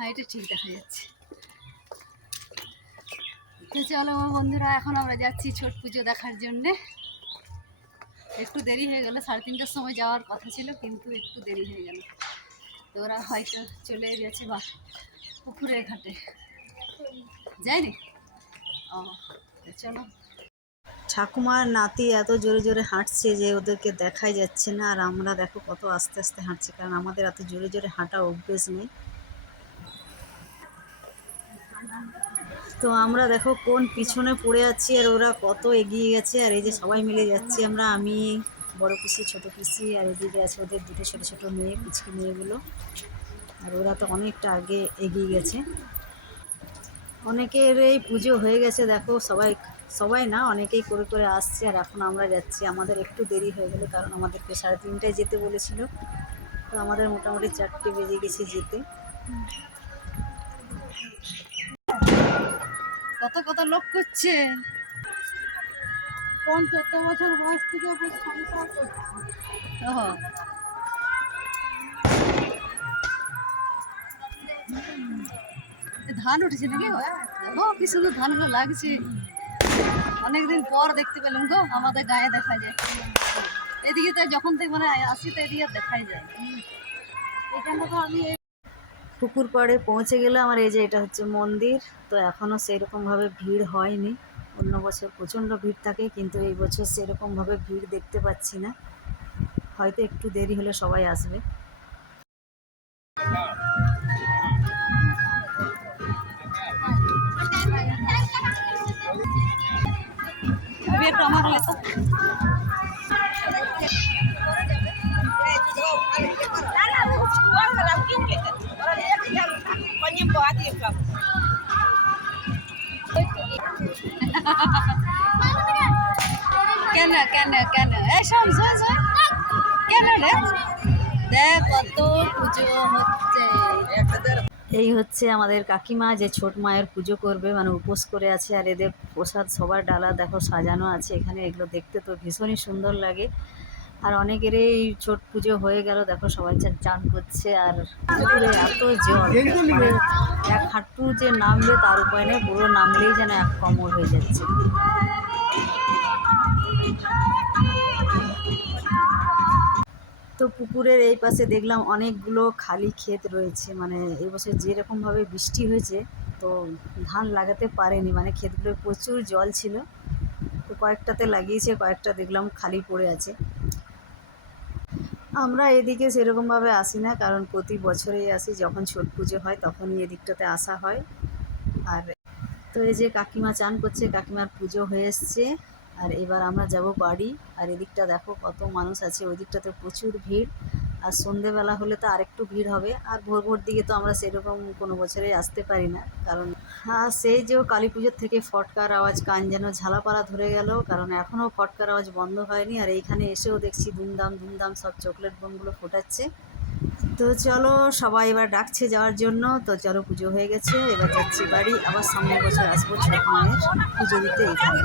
হাইটে ঠিক দেখা যাচ্ছে। তো চলো বন্ধুরা, এখন আমরা যাচ্ছি ছট পুজো দেখার জন্যে। একটু দেরি হয়ে গেল, 3:30টার সময় যাওয়ার কথা ছিল, কিন্তু একটু দেরি হয়ে গেল। তো ওরা হয়তো চলে গেছে বা পুকুরের ঘাটে, যায়নি। ও চলো। ঠাকুমার নাতি এত জোরে জোরে হাঁটছে যে ওদেরকে দেখাই যাচ্ছে না, আর আমরা দেখো কত আস্তে আস্তে হাঁটছি, কারণ আমাদের এত জোরে জোরে হাঁটা অভ্যেস নেই। তো আমরা দেখো কোন পিছনে পড়ে আছি, আর ওরা কত এগিয়ে গেছে। আর এই যে সবাই মিলে যাচ্ছি আমরা, আমি, বড় পিসি, ছোট পিসি, আর এদিকে আছে ওদের দুটো ছোট ছোট মেয়ে, পিচকি মেয়েগুলো। আর ওরা তো অনেকটা আগে এগিয়ে গেছে। অনেকের এই পুজো হয়ে গেছে দেখো, সবাই সবাই না, অনেকেই করে করে আসছে। আর এখন আমরা যাচ্ছি, আমাদের একটু দেরি হয়ে গেল, কারণ আমাদেরকে 3:30টায় যেতে বলেছিল। তো আমাদের মোটামুটি 4টে বেজে গেছে যেতে। কত কত লোক করছে। কোন 14 বছর বয়স থেকে সংসার করছে। ধান উঠেছে নাকি? ও কি সুন্দর ধানগুলো লাগছে, অনেকদিন পর দেখতে পেলাম গো। আমাদের গায়ে দেখা যায়, এদিকে তো যখন থেকে মানে আসি তো এদিকে দেখাই যায়। এখানে তো আমি পুকুর পাড়ে পৌঁছে গেলাম। আর এই যে এটা হচ্ছে মন্দির। তো এখনও সেরকমভাবে ভিড় হয়নি। অন্য বছর প্রচণ্ড ভিড় থাকে, কিন্তু এই বছর সেরকমভাবে ভিড় দেখতে পাচ্ছি না। হয়তো একটু দেরি হলে সবাই আসবে। একটু আমার হলে তো কেন কেন কেন এই শোন শোন শোন, কেন রে? দেখ কত পুজো হচ্ছে। এই হচ্ছে আমাদের কাকিমা, যে ছোট মায়ের পুজো করবে, মানে উপোস করে আছে। আর এদের প্রসাদ সবার ডালা দেখো সাজানো আছে এখানে। এগুলো দেখতে তো ভীষণই সুন্দর লাগে। আর অনেকের এই ছোট পুজো হয়ে গেল, দেখো সবাই চান করছে। আর পুকুরে এত জল, মানে এক হাঁটু যে নামবে তার উপায় নেই, পুরো নামলেই যেন এক কমর হয়ে যাচ্ছে। তো পুকুরের এই পাশে দেখলাম অনেকগুলো খালি ক্ষেত রয়েছে, মানে এবছর যেরকমভাবে বৃষ্টি হয়েছে তো ধান লাগাতে পারেনি, মানে ক্ষেতগুলোয় প্রচুর জল ছিল। তো কয়েকটাতে লাগিয়েছে, কয়েকটা দেখলাম খালি পড়ে আছে। আমরা এদিকে সেরকমভাবে আসি না, কারণ প্রতি বছরেই আসি, যখন ছট পুজো হয় তখনই এদিকটাতে আসা হয়। আর তো এই যে কাকিমা চান করছে, কাকিমার পুজো হয়ে এসছে। আর এবার আমরা যাব বাড়ি। আর এদিকটা দেখো কত মানুষ আছে, ওই দিকটাতে প্রচুর ভিড়। আর সন্ধেবেলা হলে তো আরেকটু ভিড় হবে। আর ভোর ভোর দিকে তো আমরা সেরকম কোনো বছরেই আসতে পারি না, কারণ সেই যে কালী পুজোর থেকে ফটকার আওয়াজ কান যেন ঝালাপালা ধরে গেল, কারণ এখনও ফটকার আওয়াজ বন্ধ হয়নি। আর এইখানে এসেও দেখছি ধুমধাম ধুমধাম সব চকলেট বোমগুলো ফোটাচ্ছে। তো চলো, সবাই এবার ডাকছে যাওয়ার জন্য। তো চলো, পুজো হয়ে গেছে, এবার যাচ্ছি বাড়ি। আবার সামনের বছর আসবো ছট মায়ের পুজো দিতে এখানে।